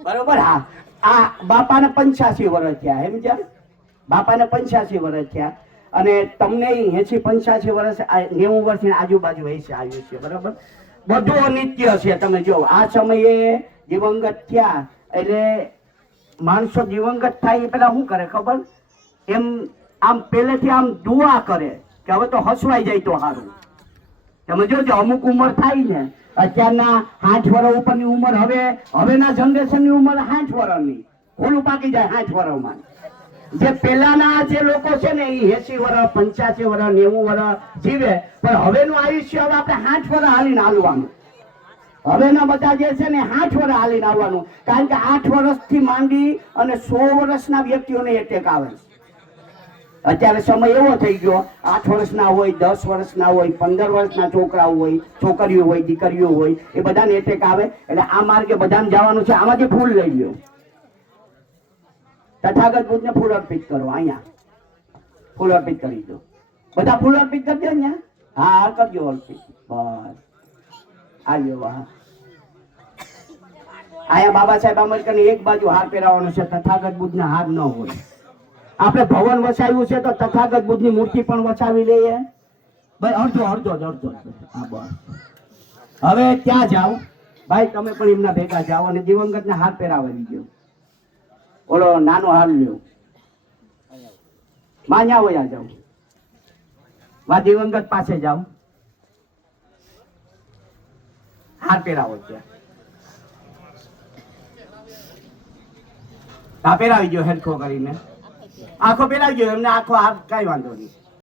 બરોબર? હા. આ બાપાને પંચ્યાસી વર્ષ થયા સમજ્યા બાપાને પંચ્યાસી વર્ષ થયા. અને તમને એસી પંચ્યાસી વર્ષ નેવું વર્ષની આજુબાજુ એસી આવ્યું છે, બરોબર? બધું અનિત્ય છે, તમે જો આ સમયે દિવંગત થયા, એટલે માણસો દિવંગત થાય એ પેલા શું કરે ખબર? એમ, આમ પહેલેથી આમ દુઆ કરે, કે હવે તો હસવાઈ જાય તો સારું તમે જોજો, અમુક ઉંમર થાય ને અત્યારના આઠ વર્ષ ઉપરની ઉંમર હવે, હવેના જનરેશનની ઉંમર આઠ વર્ષની ખોલું પાકી જાય આઠ વર્ષમાં જે પેલાના જે લોકો છે ને એ એસી વર્ષ પંચ્યાસી વર્ષ નેવું વર્ષ જીવે, પણ હવેનું આયુષ્ય હવે આપણે આઠ વર્ષ હાલીને હાલવાનું. હવેના બધા જે છે ને આઠ વર્ષ હાલીને આવવાનું કારણ કે આઠ વર્ષથી માંડી અને સો વર્ષના વ્યક્તિઓને એટેક આવે છે. અત્યારે સમય એવો થઈ ગયો, આઠ વર્ષના હોય, દસ વર્ષના હોય, પંદર વર્ષના છોકરાઓ હોય, છોકરીઓ હોય, દીકરીઓ હોય, એ બધાને એટેક આવે, એટલે આ માર્ગે બધાને જવાનું છે, આમાંથી ફૂલ લઈ લ્યો. તથાગત બુદ્ધને ફૂલ અર્પિત કરો, અહીંયા. ફૂલ અર્પિત કરી દો. બધા ફૂલ અર્પિત કરી દો ને હા હા કરજો અર્પિત. બસ. આવ્યો વાહ. આયા બાબા સાહેબ આંબેડકરની એક બાજુ હાર પહેરાવાનો છે, તથાગત બુદ્ધના હાર ન હોય. આપણે ભવન વસાવ્યું છે તો તથાગત બુદ્ધની મૂર્તિ પણ વસાવી લઈએ. ભાઈ, અડધો અડધો અડધો હવે ત્યાં જાઓ. ભાઈ, તમે પણ એમના ભેગા જાઓ અને દિવંગતને હાથ પહેરાવી ગયો ઓલો નાનો હાલ લ્યો. માન્યા વયા જાઓ. વા, દિવંગત પાસે જાઓ. હાથ પહેરાવો ત્યાં. હા, પહેરાવી ગયો હેરખો કરીને. આખો પહેરાવી ગયો એમને આખો હાથ કઈ વાંધો નહીં